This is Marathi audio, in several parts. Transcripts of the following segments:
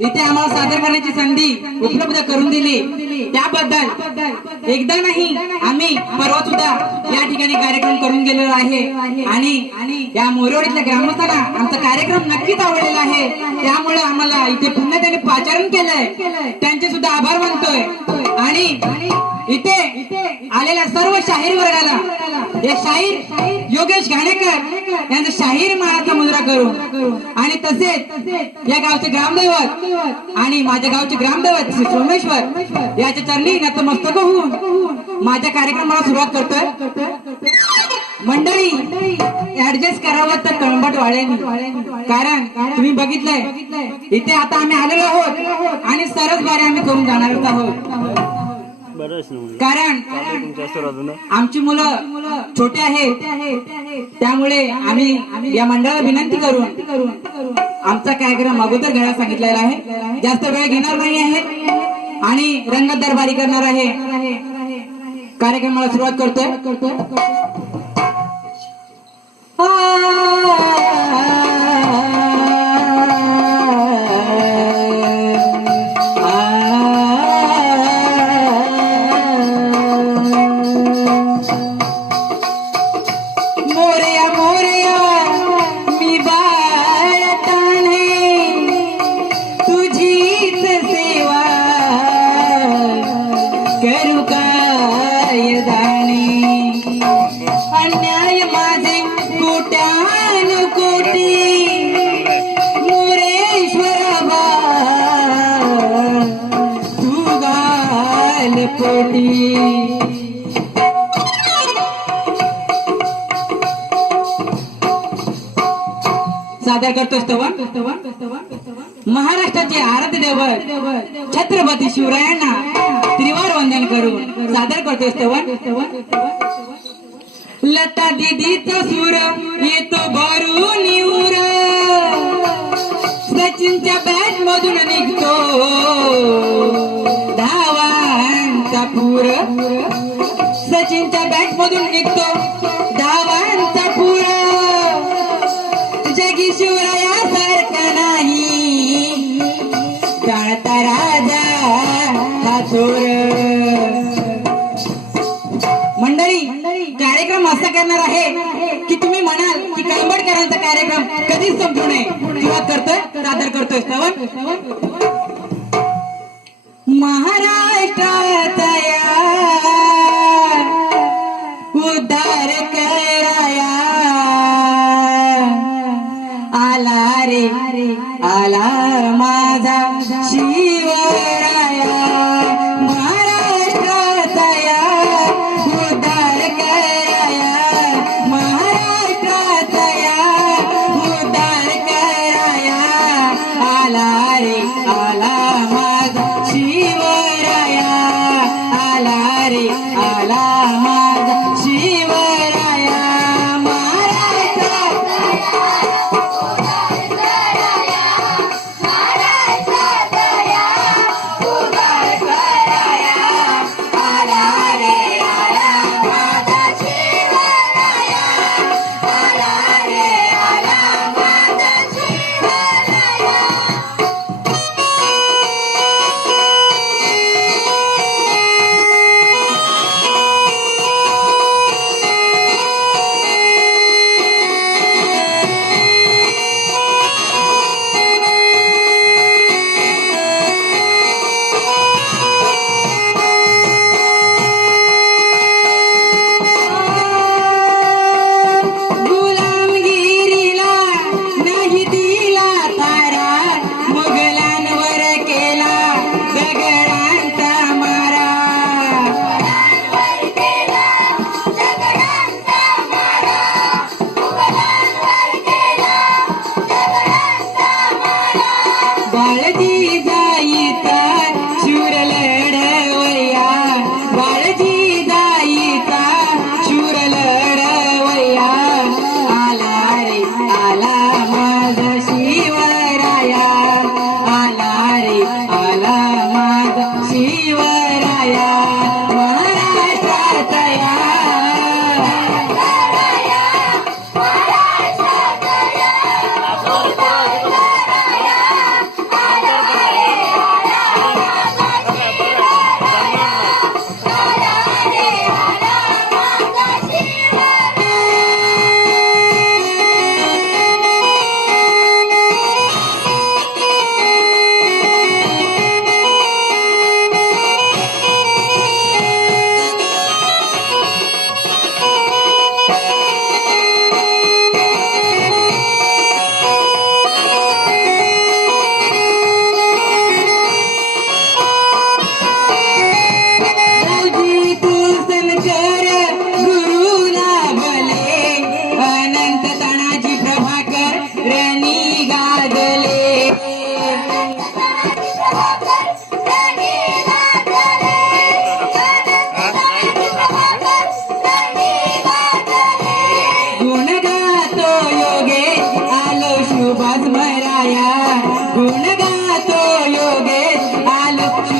इथे आम्हाला सादर करण्याची संधी उपलब्ध करून दिली त्याबद्दल एकदा नाही आम्ही परवा सुद्धा या ठिकाणी कार्यक्रम करून गेलेलो आहे आणि या मोरवडीतल्या ग्रामस्थांना आमचा कार्यक्रम नक्कीच आवडलेला आहे। त्यामुळे आम्हाला इथे पुन्हा त्यांनी पाचारण केलंय, त्यांचे सुद्धा आभार मानतोय। आणि इथे आलेल्या सर्व शाहीर वर्गाला हे शाहीर योगेश घाणेकर यांचा शाहीर मानाचा मुजरा करून आणि तसेच या गावचे ग्रामदैवत आणि माझ्या गावचे ग्रामदैवत श्री सोमेश्वर याच्या चरणी नतमस्तक होऊन माझ्या कार्यक्रमाला सुरुवात करतोय। मंडळी ऍडजस्ट करावं तर कळंबट वाढेल, कारण तुम्ही बघितलंय इथे आता आम्ही आलेलो आहोत आणि सरस बारे आम्ही करून जाणारच आहोत। कारण आमची मुलं छोटे आहेत, त्यामुळे आम्ही या मंडळाला विनंती करून आमचा कार्यक्रम अगोदर घ्यायला सांगितलेला आहे। जास्त वेळ घेणार नाही आहे आणि रंगत दरबारी करणार आहे। कार्यक्रमाला सुरुवात करतोय। सादर करतोय महाराष्ट्राचे आराध्य दैवत छत्रपती शिवरायांना त्रिवार वंदन करून सादर करतोय। लता दीदीचा सूर येतो भरून निऊर, सचिनच्या बॅट मधून निघतो धावांचा पूर, सचिनच्या बॅट मधून निघतो धावांचा पूर, जगी शिवरायासारखा नाही टाळता राजा हा चोर। मंडळी कार्यक्रम असा करणार आहे की तुम्ही म्हणाल की कळंबटकरांचा कार्यक्रम कधीच संपू नये। सुरुवात करतोय, सादर करतोय श्रवण।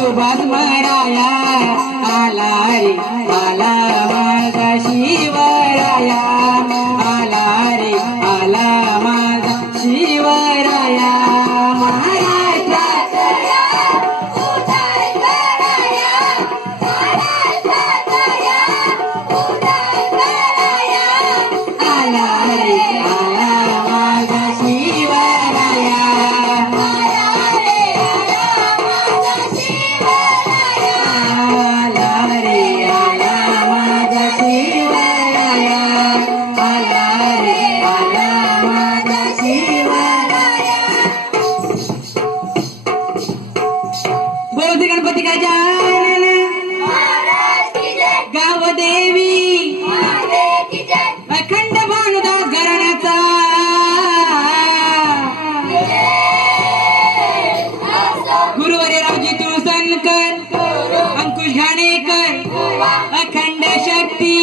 भस्मराया आला रे आला माझा शिवराया आला रे आला माझा शिवराया महाराष्ट्रातल्या उदयकराया महाराष्ट्रातल्या उदयकराया आला रे आला माझा शिवराया बोलते गणपती गजानन गाव देवी अखंड भानुदास घराण्याचा गुरुवर्यरावजी तुळसनकर अंकुश घाणेकर अखंड शक्ती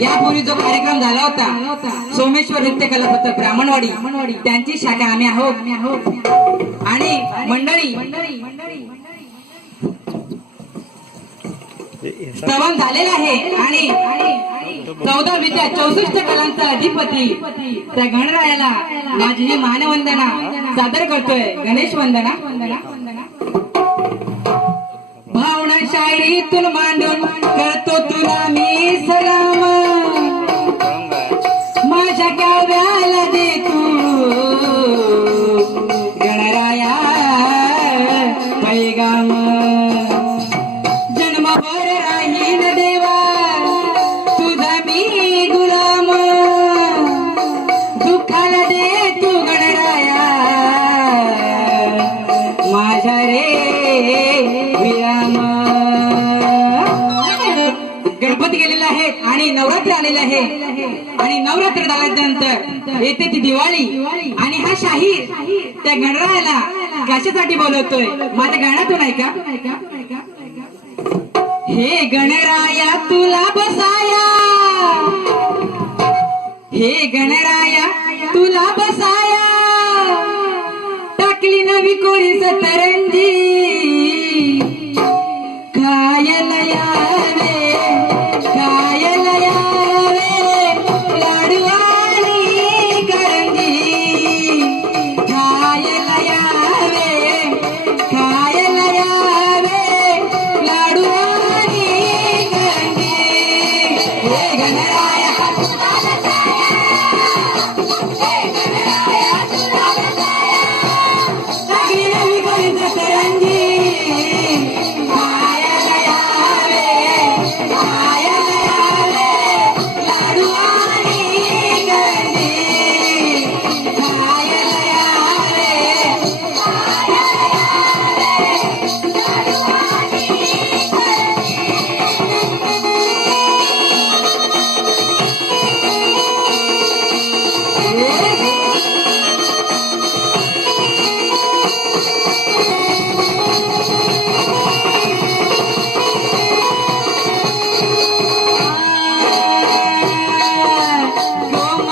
यापूर्वी जो कार्यक्रम झाला होता सोमेश्वर नृत्य कला पथक ब्राह्मणवाडी त्यांची शाखा आम्ही आहोत आणि मंडळी स्तवन झालेला आहे आणि 14 विद्या 64 कलांचा अधिपती त्या गणरायाला माझी ही मानवंदना सादर करतोय. गणेश वंदना. भावना शायरीतून मांडून करतो तुला मी सलाम माझ्या काव्याला दे तू गणराया पैगाम जन्मभर राहीन देवा तुझा मी गुलाम दुःखाला दे तू गणराया माझ्या रे विराम. गणपती गेलेले आहेत आणि नवरात्र आलेले आहे आणि नवरात्र झाल्यानंतर येते ती दिवाळी आणि हा शाहीर त्या गणरायाला कशासाठी बोलवतोय माझ्या गाण्यातून ऐका. हे गणराया तुला बसाया हे गणराया तुला बसाया टाकली नवी कोरी सतरंजी खायला यावे खायला यावे लाडू आणि करंजी खायला यावे खायला यावे लाडू आणि करंजी. हे गणराया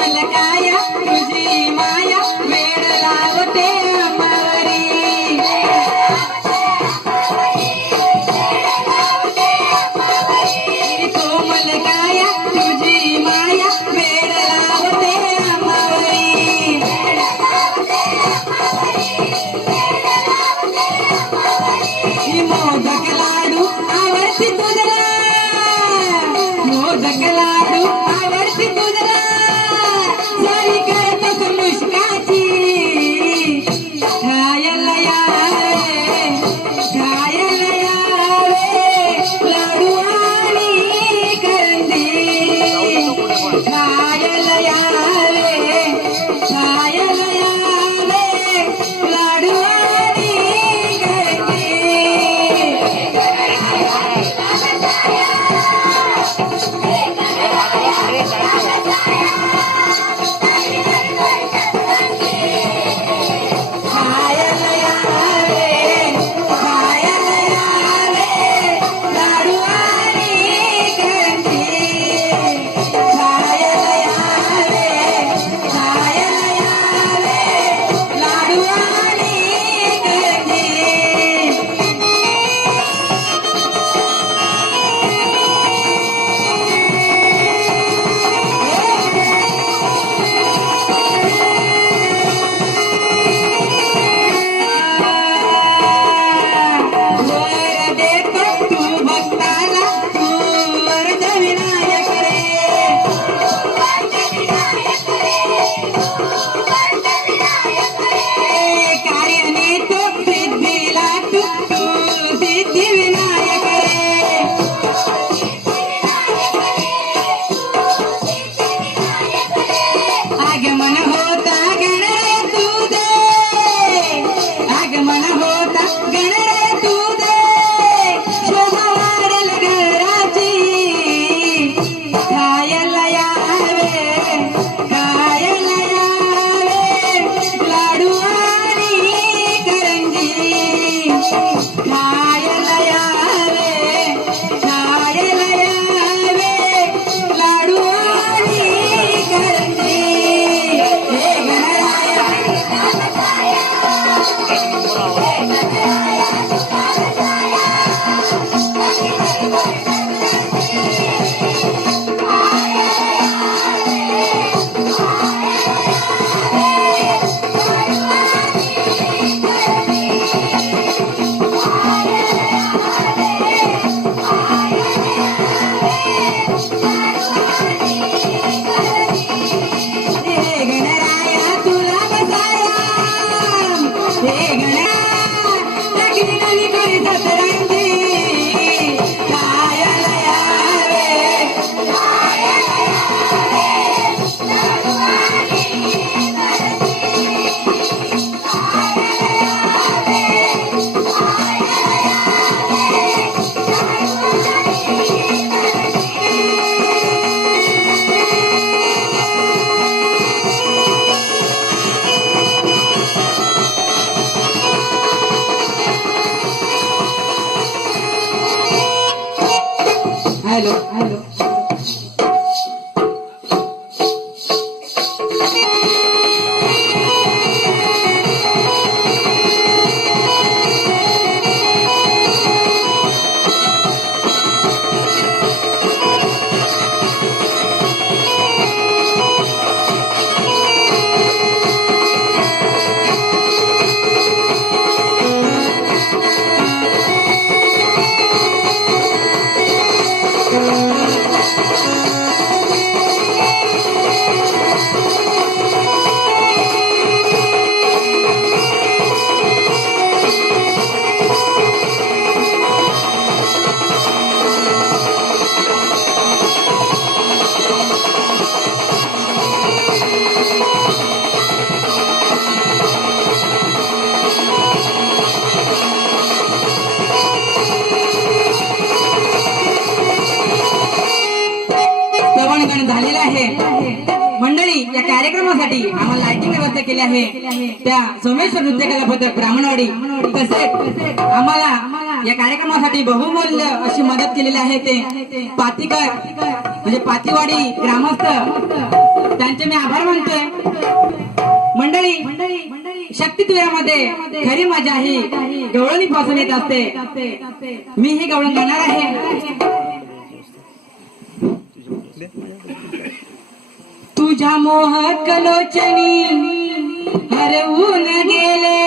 कोमल काया तुझी माया वेड लावते अंबावरी कोमल काया तुझी माया वेड लावते अंबावरी मोदक लाडू आवडती तुझला मोदक लाडू आवडती तुझला सारी करतस मुश्काची खायला यावे लाडू आणि करंदी खायला यावे लाडू आणि करंदी आगमन होता गणरे तू दे आगमन होता गणरे तू दे शोभा वाढेल घराची खायला यावे लाडू आणि करंजी खायला यावे लाडू आणि करंजी हॅलो झालेला आहे मंडळी या कार्यक्रमासाठी आम्हाला लाइटिंग व्यवस्था केली आहे त्या सोमेश्वर नृत्य कला पथक ब्राह्मणवाडी तसेच आम्हाला या कार्यक्रमासाठी बहुमूल्य अशी मदत केलेली आहे ते पातीकर म्हणजे पातीवाडी ग्रामस्थ त्यांचे मी आभार मानतोय. मंडळी शक्ती तुझ्यामध्ये खरी मजा ही गवळणी पासून येत असते. मी ही गवळण गाणार आहे. तुझ्या मोहक लोचनी हरवून गेले